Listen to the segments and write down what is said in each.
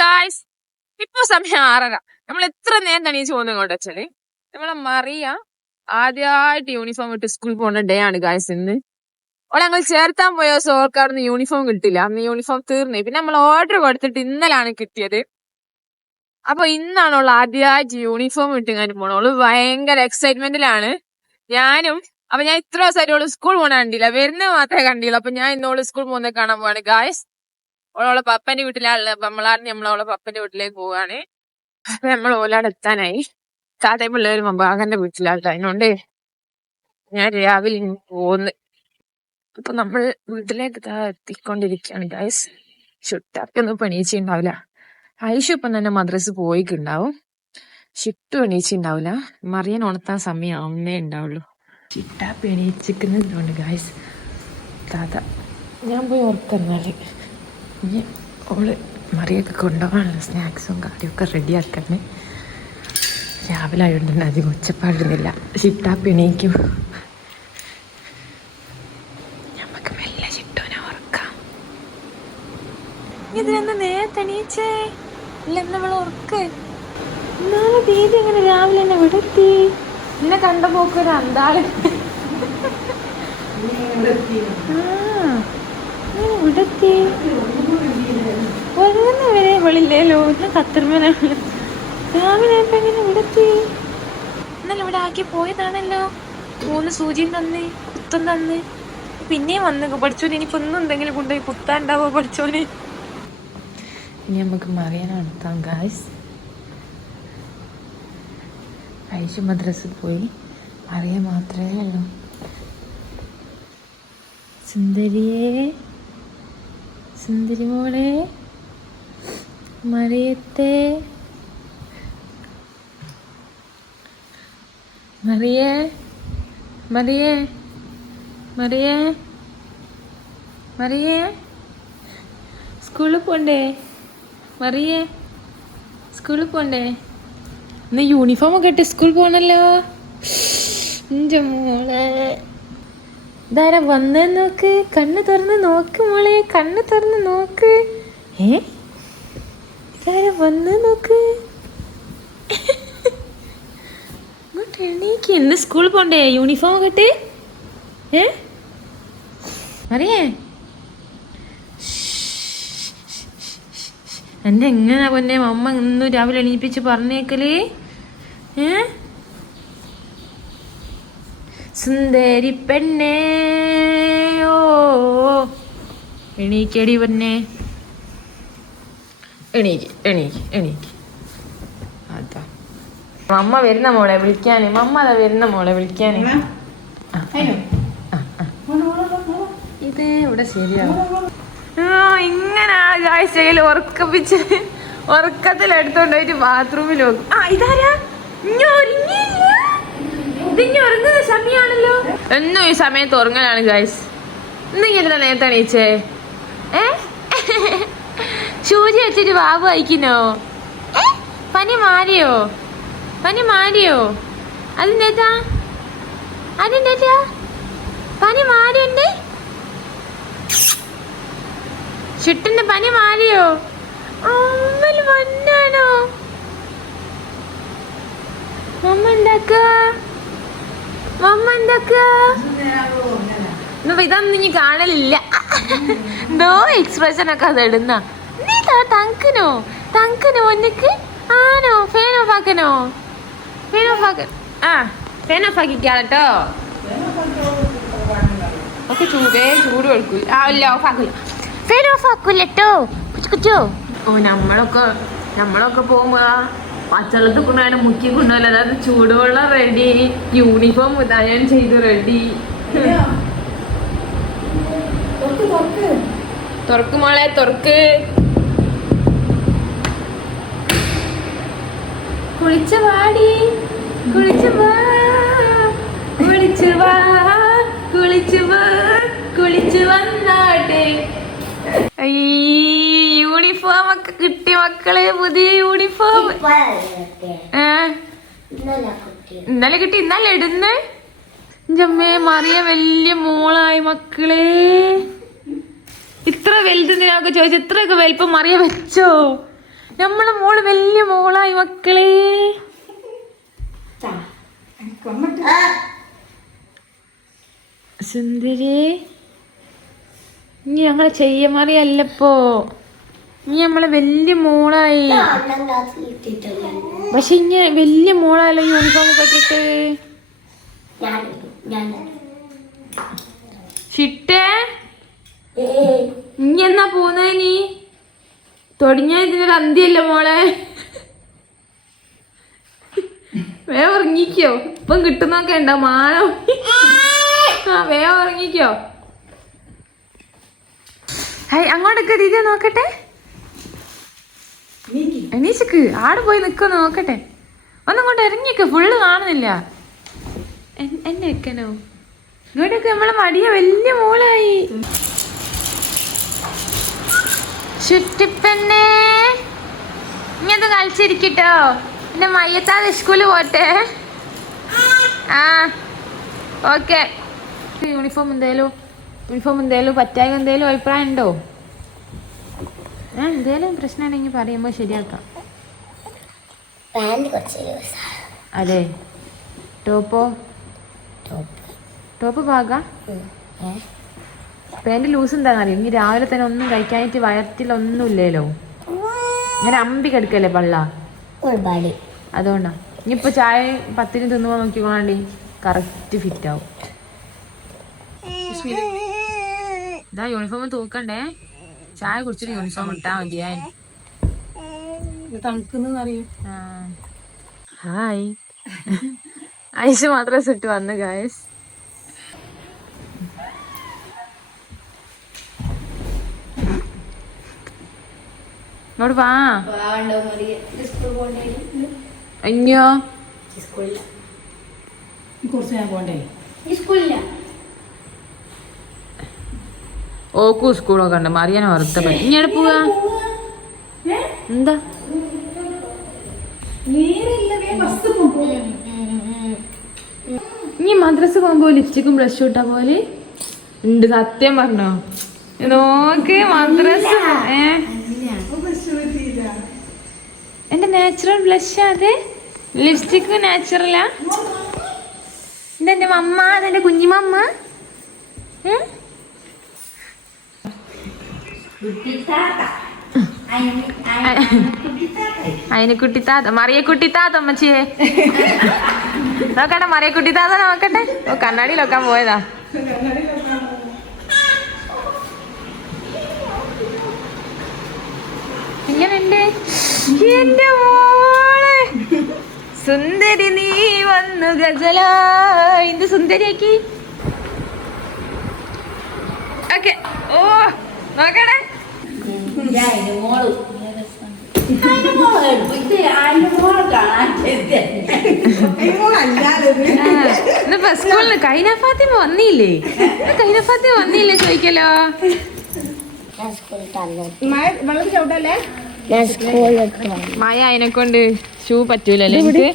Guys ഇപ്പൊ സമയം ആറര. നമ്മൾ എത്ര നേരം തണീച്ച് പോകുന്നത് കൊണ്ട് വെച്ചാൽ? നമ്മളെ മറിയ ആദ്യമായിട്ട് യൂണിഫോം ഇട്ട് സ്കൂളിൽ പോകുന്ന ഡേ ആണ് ഗായ്സ് ഇന്ന്. ഓളെ ഞങ്ങൾ ചേർത്താൻ പോയ സോർക്കാർന്ന് യൂണിഫോം കിട്ടില്ല. അന്ന് യൂണിഫോം തീർന്നു. പിന്നെ നമ്മൾ ഓർഡർ കൊടുത്തിട്ട് ഇന്നലാണ് കിട്ടിയത്. അപ്പൊ ഇന്നാണ് ആദ്യമായിട്ട് യൂണിഫോം ഇട്ട് ഇങ്ങനെ പോണത്. ഓൾ ഭയങ്കര എക്സൈറ്റ്മെന്റിലാണ് ഞാനും അപ്പൊ ഞാൻ ഇത്ര ദിവസമായിട്ട് ഓൾ സ്കൂൾ പോകണ കണ്ടില്ല. വരുന്നത് മാത്രമേ കണ്ടില്ല അപ്പൊ ഞാൻ ഇന്നോൾ സ്കൂൾ പോകുന്നത് കാണാൻ പോവാണ് ഗായ്സ് ഓളോളെ പപ്പന്റെ വീട്ടിലാണ് നമ്മളാണ് നമ്മളോളെ പപ്പന്റെ വീട്ടിലേക്ക് പോവാണ്. അപ്പൊ നമ്മൾ ഓലാടെ എത്താനായി. താതെ പിള്ളേർ മമ്പാകന്റെ വീട്ടിലാട്ടോ. അതിനോണ്ട് ഞാൻ രാവിലെ പോകുന്നത് അപ്പൊ നമ്മൾ വീട്ടിലേക്ക് എത്തിക്കൊണ്ടിരിക്കുകയാണ് ഗൈസ് ഷുട്ടാക്കൊന്നും ഇപ്പൊ എണീച്ചുണ്ടാവില്ല ഐഷു ഇപ്പം തന്നെ മദ്രസ് പോയിക്കുണ്ടാവും. ഷിട്ടു എണീച്ചിണ്ടാവില്ല മറിയൻ ഉണർത്താൻ സമയം ആവുന്നേ ഉണ്ടാവുള്ളൂ. ചിട്ടാപ്പ് എണീച്ചിരിക്കുന്നുണ്ട് ഗൈസ് താത ഞാൻ പോയി ഉറക്കുന്നാൽ ഇനി ഓൾ മറിയൊക്കെ കൊണ്ടുപോകാനുള്ള സ്നാക്സും കാര്യമൊക്കെ റെഡിയാക്കണേ. രാവിലെ ആയതുകൊണ്ട് തന്നെ അധികം ഒച്ചപ്പാടുന്നില്ല. ചിട്ടാ എണീക്കും. നമുക്ക് മെല്ലെ ചിട്ടോനെ ഉറക്കാം ഇതിനെന്താ നേരത്തെ എണീച്ചേ? ഇല്ല നമ്മൾ ഉറക്ക്. നാളെ ദീദി എങ്ങനെ രാവിലെ എന്നെ വിടത്തി എന്നെ കണ്ട പോക്കൊരു അന്താൾ ആ, നീ വിടെത്തി ഒരുങ്ങുന്ന വരെ ഇവളില്ലേലോ ഇന്ന് കത്തിർമേലാണ് രാവിലെ ആയപ്പോ എങ്ങനെ വിടെത്തി ഇന്നലെ ഇവിടെ ആക്കി പോയതാണല്ലോ. മൂന്ന് സൂചിയും തന്ന് കുത്തം തന്ന്. പിന്നെയും വന്ന്. പഠിച്ചോന് ഇനിയിപ്പോ ഒന്നും എന്തെങ്കിലും കൊണ്ടുപോയി കുത്താണ്ടാവോ പഠിച്ചോന്? ഇനി നമുക്ക് മറിയാൻ നടത്താം ഗായ്സ് ഐഷു മദ്രസിൽ പോയി അറിയാൻ മാത്രമേ ഉള്ളൂ. സുന്ദരിയേ. സുന്ദരി മോളെ മറിയത്തെ. മറിയേ മറിയേ മറിയേ മറിയേ. സ്കൂളിൽ പോണ്ടേ? മറിയേ സ്കൂളിൽ പോണ്ടേ? ഇന്ന് യൂണിഫോം ഒക്കെ ഇട്ട് സ്കൂളിൽ പോകണല്ലോ എന്റെ മോളെ. ഇതാരാ വന്നേ നോക്ക്? കണ്ണ് തുറന്ന് നോക്ക് മോളെ കണ്ണ് തുറന്ന് നോക്ക്. ഏ? ഇതാരാ വന്നേ നോക്ക്? ഇങ്ങോട്ട് എണീക്ക്. ഇന്ന് സ്കൂളിൽ പോണ്ടേ? യൂണിഫോം കിട്ടി ഏ? അറിയേ? എന്നെ എങ്ങനെയാ പൊന്നെ? അമ്മ ഇന്ന് രാവിലെ എണീപ്പിച്ച് പറഞ്ഞേക്കൽ? ഏ? സുന്ദരി പെണ്ണേ ഓ എണീക്കടി പെണ്ണേ എണീക്ക് എണീക്ക് എണീക്ക്. അതാ. മമ്മ വരുന്ന മോളെ വിളിക്കാന്. മമ്മ അതാ വരുന്ന മോളെ വിളിക്കാന്. ഇത് ഇവിടെ ശരിയാവും. ആ ഇങ്ങനെ ആഴ്ചയിൽ ഉറക്കപ്പിച്ച് ഉറക്കത്തിൽ എടുത്തോണ്ടായിട്ട് ബാത്റൂമിൽ നോക്കും ആ ഇതാരാ? ഇഞ്ഞി എന്നും ഈ സമയത്ത് ഉറങ്ങലാണ് ഗൈസ് ഇന്ന് ഇങ്ങനെ നേരത്തെ എണീച്ചേ? ഏ? സൂചി വെച്ചിട്ട് ബാബു അയക്കിനോ പനി മാറിയോ? പനി മാറിയോ? അതിന്റെ അതിന്റെതാ പനി മാറിയുണ്ട് ചുട്ടിന്റെ പനി മാറിയോ? അമ്മൽ വന്നാണോ? അമ്മ എന്താക്കുക മമ്മ എന്താക്കുക ഇതൊന്നും ഇനി കാണലില്ല. എന്തോ എക്സ്പ്രഷൻ ഒക്കെ അത് ഇടുന്ന. നീ തങ്കനോ? തങ്കനോ ഒന്നിക്ക് ആണോ? ഫേൻ ഓഫ് ആക്കനോ ഫേൻ ഓഫ് ആക്ക ആ ഫേൻ ഓഫ് ആക്കിക്കാളട്ടോ. ഒക്കെ ചൂടേ ചൂട് കൊടുക്കൂല ആ ഇല്ല ഓഫ് ആക്കൂല. ഫേൻ ഓഫ് ആക്കൂലട്ടോ. കുച്ചോ ഓ നമ്മളൊക്കെ നമ്മളൊക്കെ പോകുമ്പോ പച്ചവെള്ളത്തിൽ കൊണ്ടുപോയി മുക്കി കൊണ്ടുപോകല അതായത് ചൂടുവെള്ളം റെഡി യൂണിഫോം ഉദാഹരണം ചെയ്ത് റെഡി തുറക്ക് മോളെ തുറക്ക്. കുളിച്ച വാടി കുളിച്ച വാ. കുളിച്ച വാ. കുളിച്ച് വാ. കുളിച്ച് വന്നാട്ടെ. ഈ യൂണിഫോം ഒക്കെ കിട്ടി മക്കളെ പുതിയ യൂണിഫോം ഇന്നലെ കിട്ടി ഇന്നലെ ഇടുന്നേ? ജമ്മേ മറിയ വലിയ മോളായി മക്കളെ. ഇത്ര വലുത് ഞങ്ങൾക്ക് ചോദിച്ചു ഇത്രയൊക്കെ വലിപ്പം മറിയ വെച്ചോ? നമ്മളെ മോൾ വലിയ മോളായി മക്കളെ. സുന്ദരി ഇനി ഞങ്ങളെ ചെയ്യമറിയല്ലപ്പോ ഇനി നമ്മളെ വലിയ മോളായി. പക്ഷെ ഇങ്ങനെ വലിയ മോളായല്ലോ യൂണിഫോം ഒക്കെ ഇട്ടിട്ട്? ചിട്ടേ? ഇനി എന്നാ പോന്നേ നീ തൊടിഞ്ഞ ഇതിനൊരു അന്ത്യല്ലേ മോളെ? വേ ഉറങ്ങിക്കോ. ഇപ്പം കിട്ടുന്നൊക്കെ ഉണ്ടോ? മാനോ. ആ വേ ഉറങ്ങിക്കോ. ഹൈ അങ്ങോട്ടൊക്കെ ദീദി നോക്കട്ടെ? എണീച്ചക്ക് ആട് പോയി നിൽക്കുമെന്ന് നോക്കട്ടെ. ഒന്നങ്ങോട്ട് ഇറങ്ങിയൊക്കെ ഫുള്ള് കാണുന്നില്ല. എന്നെ വെക്കനോ? ഇങ്ങോട്ടൊക്കെ നമ്മളെ മടിയ വലിയ മോളായി. ചുറ്റിപ്പന്നെ ഇങ്ങനത്തെ കളിച്ചിരിക്കട്ടോ. എന്നെ മയ്യത്താതെ സ്കൂളിൽ പോട്ടെ. ആ ഓക്കെ യൂണിഫോം എന്തേലും? യൂണിഫോം എന്തേലും? പറ്റായ എന്തേലും അഭിപ്രായം ഉണ്ടോ? എന്തേലും പ്രശ്നമുണ്ടെങ്കിൽ പറയുമ്പോൾ ശരിയാക്കാം. അതെ. ടോപ്പോ? ടോപ്പ്. പാക പാന്റ് ലൂസ് എന്താണെന്ന് അറിയാം ഇനി രാവിലെ തന്നെ ഒന്നും കഴിക്കാനായിട്ട് വയറ്റിലൊന്നും ഇല്ലല്ലോ. ഇങ്ങനെ അമ്പി കെടുക്കല്ലേ പള്ള? അതുകൊണ്ടാ. ഇനിയിപ്പോ ചായ പത്തിന് തിന്നുമ്പോ നോക്കിക്കോണ്ടി കറക്റ്റ് ഫിറ്റ് ആവും. ഇതാ യൂണിഫോം തൂക്കണ്ടേ? ചായ കുടിച്ചിട്ട് യൂണിഫോം ഇട്ടാ മതിയായി ആ. ഹായ്. ഐസ് മാത്രം സെറ്റ് വന്നു ഗായസ് ഇങ്ങോട്ട് വാ. അയ്യോ. സ്കൂളില്ല. ഓക്കു സ്കൂളൊക്കെ ഉണ്ട് മറിയാൻ ഓർത്ത പറ്റി ഇനി പോവാ? എന്താ? ഇനി മദ്രസ പോകുമ്പോ ലിപ്സ്റ്റിക്കും ബ്രഷ് ഇട്ടാ പോലെ ഉണ്ട് സത്യം പറഞ്ഞോ. നോക്ക് മദ്രസ. എന്റെ നാച്ചുറൽ ബ്ലഷ് അത്. ലിപ്സ്റ്റിക്ക് നാച്ചുറലാ ഇതെന്റെ മമ്മ അതെന്റെ കുഞ്ഞിമമ്മ. ഏ അയിനെക്കുട്ടി താത്ത മറിയക്കുട്ടി താത്ത അമ്മച്ചിയെ. നോക്കട്ടെ മറിയക്കുട്ടി താത്ത നോക്കട്ടെ. ഓ കണ്ണാടി നോക്കാൻ പോയതാ. എങ്ങനെയുണ്ട്? എന്റെ മോളെ. സുന്ദരി നീ വന്നു ഗസല എന്ത് സുന്ദരിയാക്കി ഓക്കെ. ഓ നോക്കണേ ഇന്നിപ്പോ സ്കൂളിൽ കൈന ഫാത്തിമ വന്നില്ലേ? കൈന ഫാത്തിമ വന്നില്ലേ ചോദിക്കലോ? ഞാൻ സ്കൂളിൽ മായ അതിനെ കൊണ്ട് ഷൂ പറ്റൂലല്ലേ എനിക്ക്.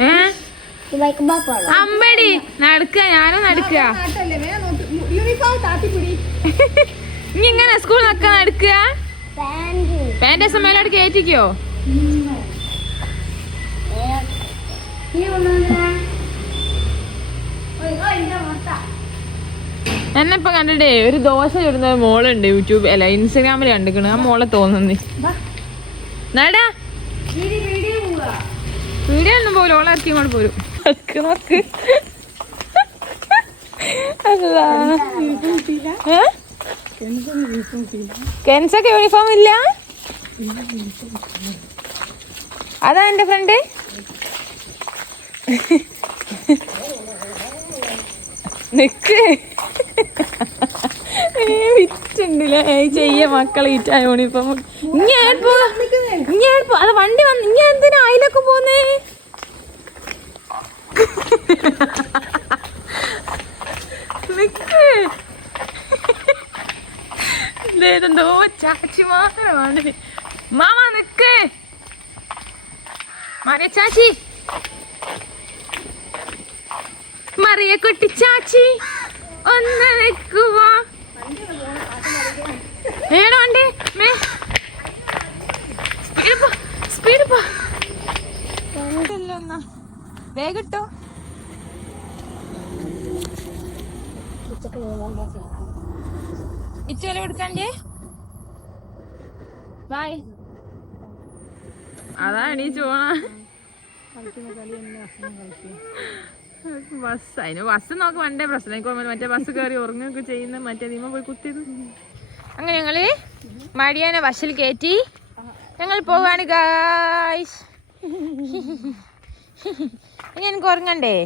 ഏ, അമ്പടി നടക്ക ഞാനും നടക്ക ഇനി ഇങ്ങനെ സ്കൂൾ നടക്ക നടക്കുക? പാന്റ്. പാന്റെ സമയം കയറ്റിക്കോ? എന്നെ ഇപ്പൊ കണ്ടിട്ടേ ഒരു ദോശ ചുടുന്ന ഒരു മോളുണ്ട് യൂട്യൂബ് അല്ല ഇൻസ്റ്റാഗ്രാമിൽ കണ്ടിക്കണ് ആ മോളെ തോന്നുന്നു. നേടാ. വീഡിയോ ഒന്നും പോലും ഓളെ ഇറക്കി ഇങ്ങോട്ട് പോരും. നോക്ക് നോക്ക് അല്ലാ. കെൻസൊക്കെ യൂണിഫോം ഇല്ല? അതാ എന്റെ ഫ്രണ്ട് നിക്ക്. വിറ്റുണ്ടല്ലേ. ചെയ്യ മക്കളെ ഈറ്റ യൂണിഫോം ഇങ്ങനെ അത് വണ്ടി വന്ന് ഇങ്ങനെ എന്തിനാ അതിലൊക്കെ പോന്നേ നിക്ക്. ചാച്ചി മാത്രമാണ്. മാമ നിക്ക്. മറിയ ചാച്ചി. മറിയ കുട്ടി ചാച്ചി. ഒന്ന് നിൽക്കുവാ? സ്പീഡ് പോ. സ്പീഡ് പോ. വേഗട്ടോ ഇട്ടോ ഇച്ചുവല കൊടുക്കണ്ടേ? ബായ്. അതാണ് ഈ ചോണ. ബസ് അതിന് ബസ് നോക്ക് വണ്ടേ പ്രശ്നം. എനിക്ക് മറ്റേ ബസ് കയറി ഉറങ്ങുകയൊക്കെ ചെയ്യുന്ന മറ്റേ നീമ പോയി കുത്തിയത്. അങ്ങനെ ഞങ്ങൾ മടിയാനെ ബസ്സിൽ കയറ്റി ഞങ്ങൾ പോവാണ് ഗായ്സ് ഇനി എനിക്ക് ഉറങ്ങണ്ടേ?